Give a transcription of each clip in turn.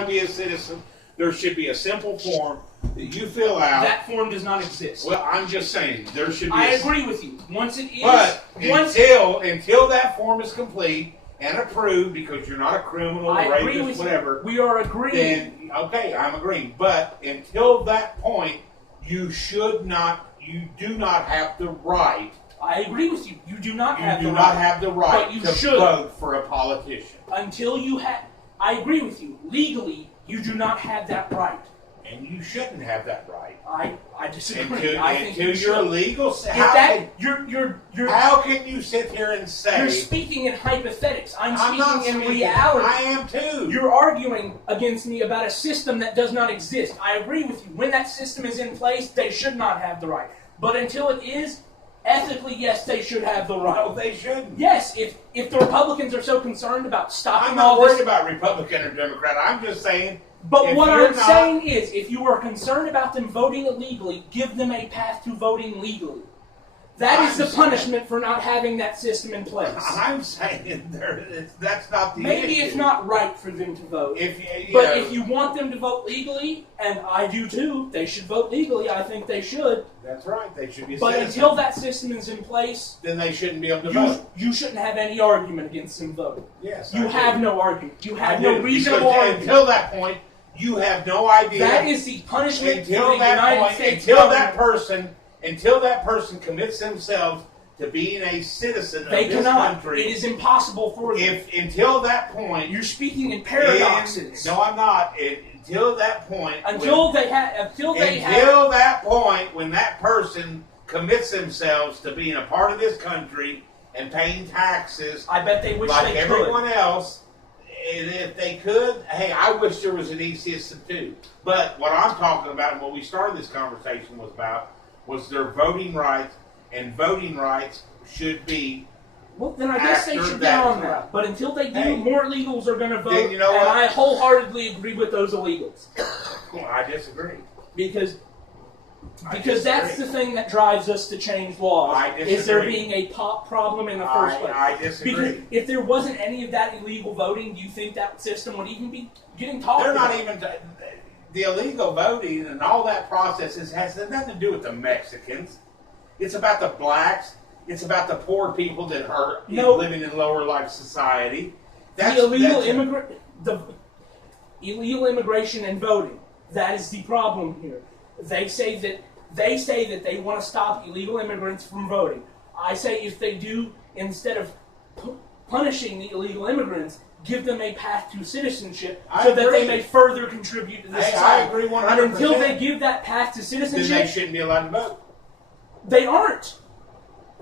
to be a citizen, there should be a simple form that you fill out. That form does not exist. Well, I'm just saying there should be. I agree with you. Once it is, but until that form is complete and approved, because you're not a criminal, rapist, whatever. We are agreeing. Then okay, I'm agreeing. But until that point, you do not have the right. I agree with you. You do not have the right. You do not have the right to should. vote for a politician. Until you have. I agree with you. Legally, you do not have that right. And you shouldn't have that right. I disagree. I think you're legal. How can you sit here and say you're speaking in hypothetics? I'm speaking in reality. I am too. You're arguing against me about a system that does not exist. I agree with you. When that system is in place, they should not have the right. But until it is, ethically, yes, they should have the right. No, they shouldn't. Yes, if the Republicans are so concerned about stopping all this. I'm not worried about Republican or Democrat. I'm just saying. But what I'm saying is, if you are concerned about them voting illegally, give them a path to voting legally. That is the punishment for not having that system in place. I'm saying that's not the Maybe issue. It's not right for them to vote. But if you want them to vote legally, and I do too, they should vote legally. I think they should. That's right. They should be a But citizen. until that system is in place, then they shouldn't be able to vote. You shouldn't have any argument against them voting. Yes, you have no argument. You have no reasonable argument. Until that point, you have no idea. That is the punishment until for the that United point, States until government. Until that person commits themselves to being a citizen of this country. It is impossible for them. Until that point, you're speaking in paradoxes. No, I'm not. Until that point. Until that point, when that person commits themselves to being a part of this country and paying taxes, I bet they wish like they could. Everyone else. And if they could, hey, I wish there was an e-system too. But what I'm talking about, and what we started this conversation was their voting rights, and voting rights should be. Well, then I guess they should get on that. But until they do, more illegals are going to vote, and I wholeheartedly agree with those illegals. Well, I disagree. Because that's the thing that drives us to change laws. Is there being a problem in the first place? I disagree. Because if there wasn't any of that illegal voting, do you think that system would even be getting talked about? They're not even. The illegal voting and all that process has nothing to do with the Mexicans. It's about the blacks. It's about the poor people that are living in lower life society. The illegal immigration and voting. That is the problem here. They say that they want to stop illegal immigrants from voting. I say if they do, instead of punishing the illegal immigrants, give them a path to citizenship so that they may further contribute to this society. I agree 100%. And until they give that path to citizenship, then they shouldn't be allowed to vote. They aren't.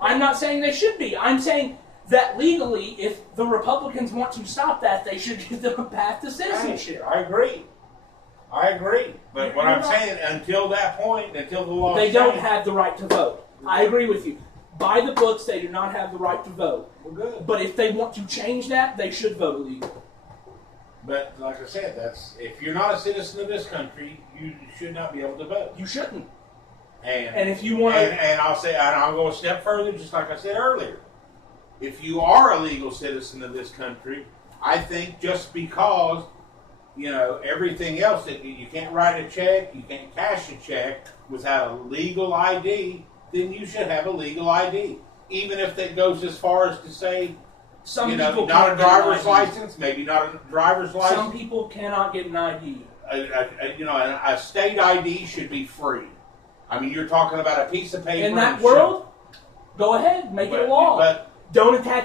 I'm not saying they should be. I'm saying that legally, if the Republicans want to stop that, they should give them a path to citizenship. I agree. But what I'm saying, until that point, until the law they don't have the right to vote. I agree with you. By the books, they do not have the right to vote. Well, good. But if they want to change that, they should vote illegally. But like I said, if you're not a citizen of this country, you should not be able to vote. You shouldn't. And if you want and I'll go a step further, just like I said earlier. If you are a legal citizen of this country, I think just because everything else that you can't write a check, you can't cash a check without a legal ID, then you should have a legal ID. Even if that goes as far as to say, not a driver's license, maybe not a driver's license. Some people cannot get an ID. A state ID should be free. I mean, you're talking about a piece of paper. In that world, go ahead, make it a law. But don't attach